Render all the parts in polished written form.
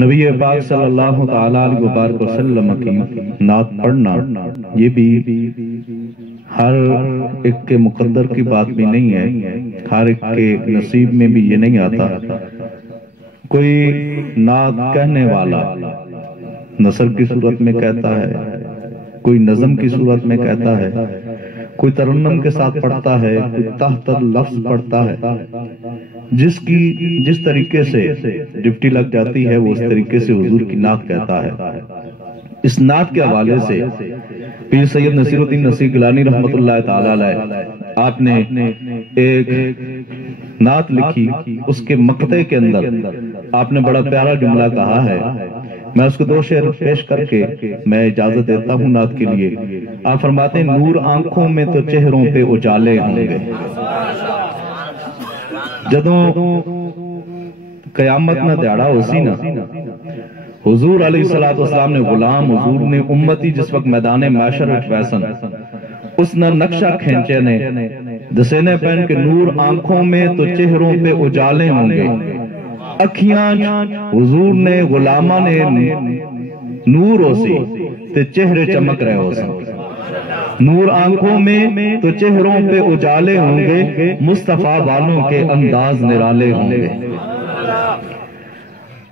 نبی پاک صلی اللہ تعالیٰ علیہ وبارک وسلم کی نعت پڑھنا یہ بھی ہر ایک کے مقدر کی بات بھی نہیں ہے، ہر ایک کے نصیب میں بھی یہ نہیں آتا۔ کوئی نعت کہنے والا نثر کی صورت میں کہتا ہے، کوئی نظم کی صورت میں کہتا ہے، کوئی ترنم کے ساتھ پڑھتا ہے، کوئی تحت لفظ پڑھتا ہے، جس طریقے سے ڈپٹی لگ جاتی ہے وہ اس طریقے سے حضور کی نعت کہتا ہے۔ اس نعت کے حوالے سے پیر سید نصیر الدین نصیر گیلانی رحمت اللہ تعالی علیہ آپ نے ایک نعت لکھی، اس کے مقطع کے اندر آپ نے بڑا پیارا جملہ کہا ہے، میں اس کو دو شعر پیش کر کے میں اجازت دیتا ہوں نعت کے لیے۔ آپ فرماتے ہیں نور آنکھوں میں تو چہروں پہ اجالے ہوں گے، جدوں قیامت نہ دیڑا ہو سی نا، حضور علیہ السلام نے غلام حضور نے امتی جس وقت میدان معاشر اٹھ ویسن اس نے نقشہ کھینچے نے دسینے پہن کے نور آنکھوں میں تو چہروں پہ اجالے ہوں گے، اکھیاں حضور نے غلامہ نے نور ہو سی تے چہرے چمک رہے ہو سی، نور آنکھوں میں تو چہروں پہ اجالے ہوں گے، مصطفیٰ والوں کے انداز نرالے ہوں گے۔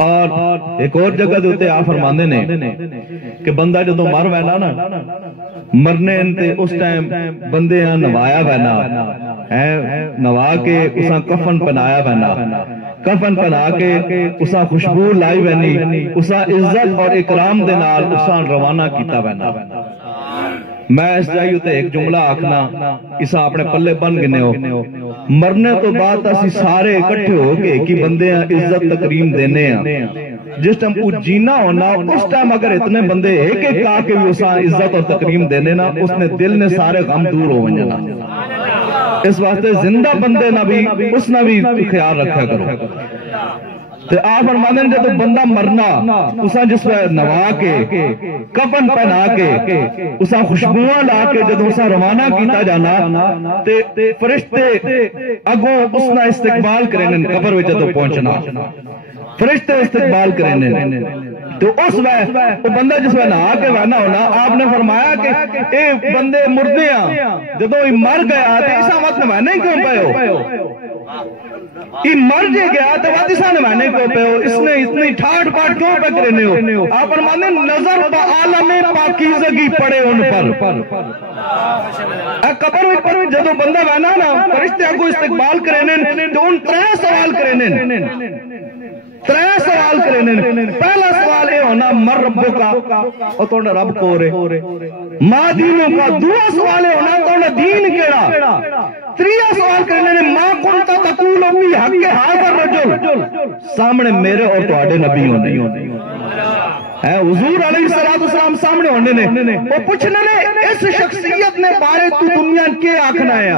اور ایک اور جگہ دیتے آپ فرماندے نے کہ بندہ جدو مر وینا نا، مرنے انتے اس ٹائم بندے ہاں نوایا وینا نوا کے اساں کفن پہنایا وینا، کفن پہنا کے اساں خوشبو لائی وینی، اساں عزت اور اکرام دے نال اساں روانہ کیتا وینا۔ میں اس جائیو تے ایک جملہ آکھنا اساں اپنے پلے بن گنے ہو، مرنے تو بعد اسی سارے اکٹھے ہو کے کی بندے ہیں عزت تکریم دینے ہیں، جس ٹائم کو جینا ہونا اس ٹائم اگر اتنے بندے ایک ایک آ کے بھی اساں عزت اور تکریم دینے نا، اس نے دل نے سارے غم دور ہو ونجنا۔ اس واسطے زندہ بندے نہ بھی اس نہ بھی خیال رکھا کرو۔ تو آپ فرماتے ہیں جب بندہ مرنا اساں جس پہ نوا کے کفن پہنا کے اساں خوشبوئاں لا کے جب اساں روانہ کیتا جانا تے فرشتے اگوں اس نہ استقبال کریں قبر میں جب پہنچنا، فرشتے استقبال کریں تو اس وقت بندہ جس میں نہا کے وینا ہونا، آپ نے فرمایا کہ اے بندے مردے ہیں جدو مر گیا تو اسا وقت نمانے کیوں پہ ہو، یہ مر جے گیا تو وقت اسا نمانے کیوں پہ ہو، اس نے اتنی ٹھاٹ پاٹ کیوں پہ کرنے ہو؟ آپ فرمانے نظر با عالم پاکیزگی پڑے ان پر۔ قبر میں جدو بندہ وینا نا فرشتے کو استقبال کرنے تو ان ترے سوال کرنے، ترے سوال کرنے۔ پہلا سوال یہ ہونا مر ربو کا اور تو رب کو رے، ماں دینوں کا۔ دوسرا سوال یہ ہونا تو دین کیڑا۔ تیسرا سوال کرنے ماں کنتا تقول فی حق ھذا الرجل، سامنے میرے اور تواڈے نبی ہونے ہے، حضور علیہ السلام سامنے ہونے نے، وہ پوچھنے نے اس شخصیت نے بارے تو دنیا کے آکھنا ہے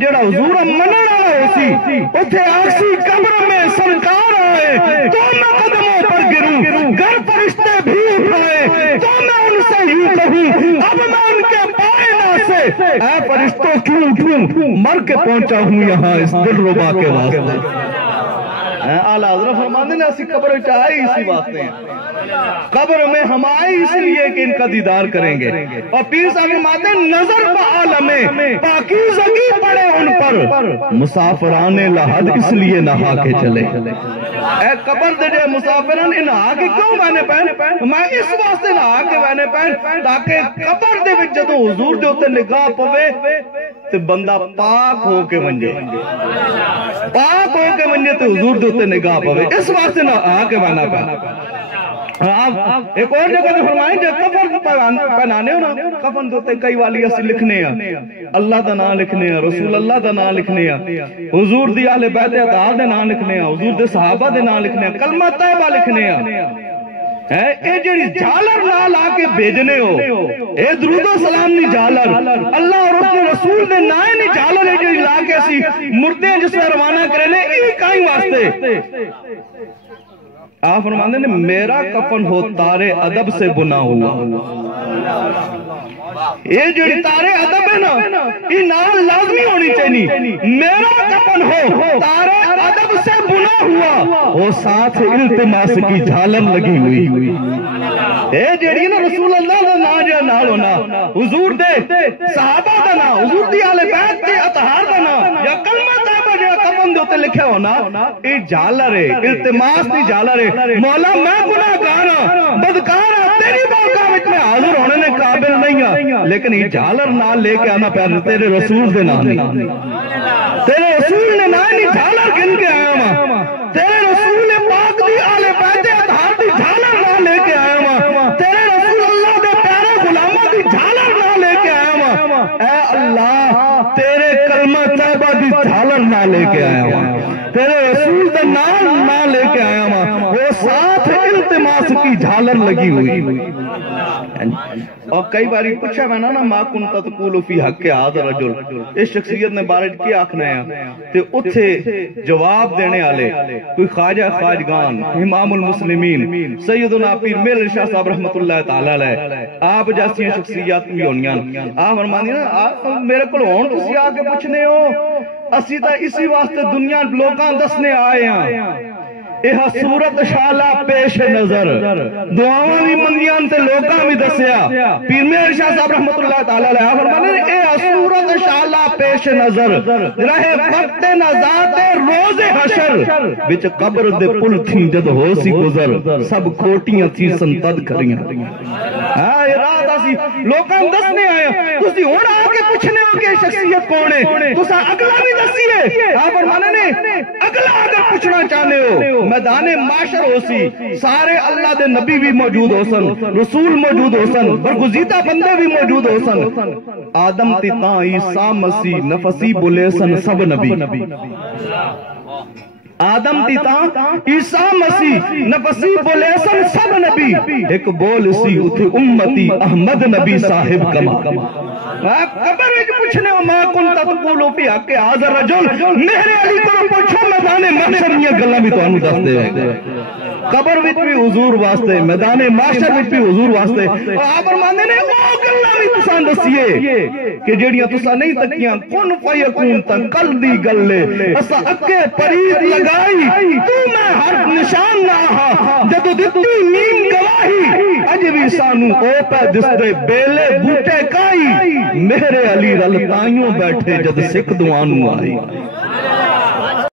جڑا حضور منن والا ہو سی اوتھے آکسی قبر میں سرکار آئے تو میں قدموں پر گروں، گر فرشتے بھی اٹھائے تو میں ان سے یوں کہوں اب میں ان کے پائے نہ سے، اے فرشتوں کیوں اٹھوں، مر کے پہنچا ہوں یہاں اس دل ربا کے واسطے۔ اعلیٰ حضرت فرماتے ہیں اسی قبر میں آئے اسی واسطے ہیں، قبر میں ہم آئے اس لیے کہ ان کا دیدار کریں گے۔ اور پیر صاحب فرماتے ہیں نظر بعالم پاکیزگی پڑے ان پر، مسافران لحد اس لیے نہا کے چلے۔ اے قبر دے جے مسافران نہا کے کیوں وینے پہن؟ میں اس واسطے نہا کے وینے پہن تاکہ قبر دے وچ جدوں حضور دے اوتے نگاہ پوے تے بندہ پاک ہو کے ونجے، پاک ہو کے ونجے تے حضور دے اوتے نگاہ پوے، اس واسطے نہا کے وینا پہن۔ آپ ایک اور جگہ تو فرمائیں جب کفن پہنانے ہو نا، کفن دوتے کئی والی اسی لکھنے ہیں، اللہ دا نام لکھنے ہیں، رسول اللہ دا نام لکھنے ہیں، حضور دی اہل بیت اطہار دے نام لکھنے ہیں، حضور دے صحابہ دے نام لکھنے ہیں، کلمہ طیبہ لکھنے ہیں۔ اے جڑی جالر نال آ کے بھیجنے ہو، اے درود و سلام نہیں جالر، اللہ اور اس رسول دے نائے نہیں جالر، اے جڑی لا کے اسی مردے جس میں روانہ کرنے ای کائیں واسطے۔ آپ فرماندے نے میرا کفن ہو تارے ادب سے بنا ہوا، یہ جڑی تارے ادب ہے نا یہ نال لازمی ہونی چاہیے میرا کفن ہو تارے ادب سے بنا ہوا وہ ساتھ التماس کی جھالن لگی ہوئی اے جڑی نا رسول اللہ دا نا جا نال ہونا حضور دے صحابہ دا نا حضور دی آل بیت دے اطہار دا نا یا کلمہ طیبہ جو کفن دے ہوتے لکھے ہونا اے جھالر ہے التماس دی جھالر ہے مولا میں گناہگار ہاں بدکار ہاں تیری بارگاہ وچ میں حاضر ہونے نے قابل نہیں ہاں لیکن یہ جھالر نال لے کے آنا پیا تیرے رسول دے نام تیرے رسول نے نام نہیں جھالر گن کے آیا ہاں تیرے رسول پاک دی آل بیت اطہار دی جھالر نال لے کے آیا ہاں تیرے رسول اللہ دے پیارے غلاماں دی جھالر نال لے کے آیا ہاں اے اللہ تیرے کلمہ طیبہ دی جھالر نال لے کے آیا ہاں تیرے رسول دا نام نہ لے کے آیا ہاں وہ ساتھ التماس کی جھالر لگی ہوئی اور کئی باری پوچھا میں نا ما کنتا تقول فی حق ہذا الرجل اس شخصیت نے بارے کیا آکھنا ہے تے اتھے جواب دینے والے کوئی خواجہ خواجگان امام المسلمین سیدنا پیر میرے شاہ صاحب رحمت اللہ تعالی علیہ آپ جیسی شخصیات بھی ہونیاں آپ فرماندی نا آپ میرے کو ہون تسی آ کے پوچھنے ہو اسی تا اسی واسطے دنیا لوگاں دسنے آئے ہیں یہ صورت شالا پیش نظر دعاواں بھی منگیاں تے لوکاں بھی دسیا پیر میرے شاہ صاحب رحمت اللہ تعالی علیہ فرمانے اے صورت شالا پیش نظر رہے وقت نزات روز حشر وچ قبر دے پل تھی جد ہو سی گزر سب کھوٹیاں تھی سنتد کریاں ہاں ارادہ سی لوکاں دسنے آئے تسی ہن آ کے پوچھنے ہو کہ شخصیت کون ہے تساں اگلا بھی دسیے آپ فرمانے نے اگلا اگر پوچھنا چاہتے ہو میدان معاشر ہو سی سارے اللہ دے نبی بھی موجود ہو سن رسول موجود ہو سن برگزیدہ بندے بھی موجود ہو سن آدم تی تاں عیسیٰ مسیح نفسی بولے سن سب نبی آدم تی تاں عیسیٰ مسیح نفسی بولے سن سب نبی ایک بول سی اتھے امتی احمد نبی صاحب کما قبر وچ پوچھنے ہو ما کنتا تقولو فی حق ھذا الرجل میرے علی کو پوچھو میدان محشر میں گلاں بھی تانوں دس دے قبر وچ بھی حضور واسطے میدان محشر وچ بھی حضور واسطے اور آپ فرماندے نے او گلاں بھی تساں دسیے کہ جیڑیاں تساں نہیں تکیاں کن فیکون تا کل دی گل لے اساں اکے پرید لگائی تو میں ہر نشان نہ ہا جدو دتی نیم گواہی اج بھی سانو او پہ دستے بیلے بوٹے کائی میرے علی رل تائیوں بیٹھے جد سکھ دعانوں آئی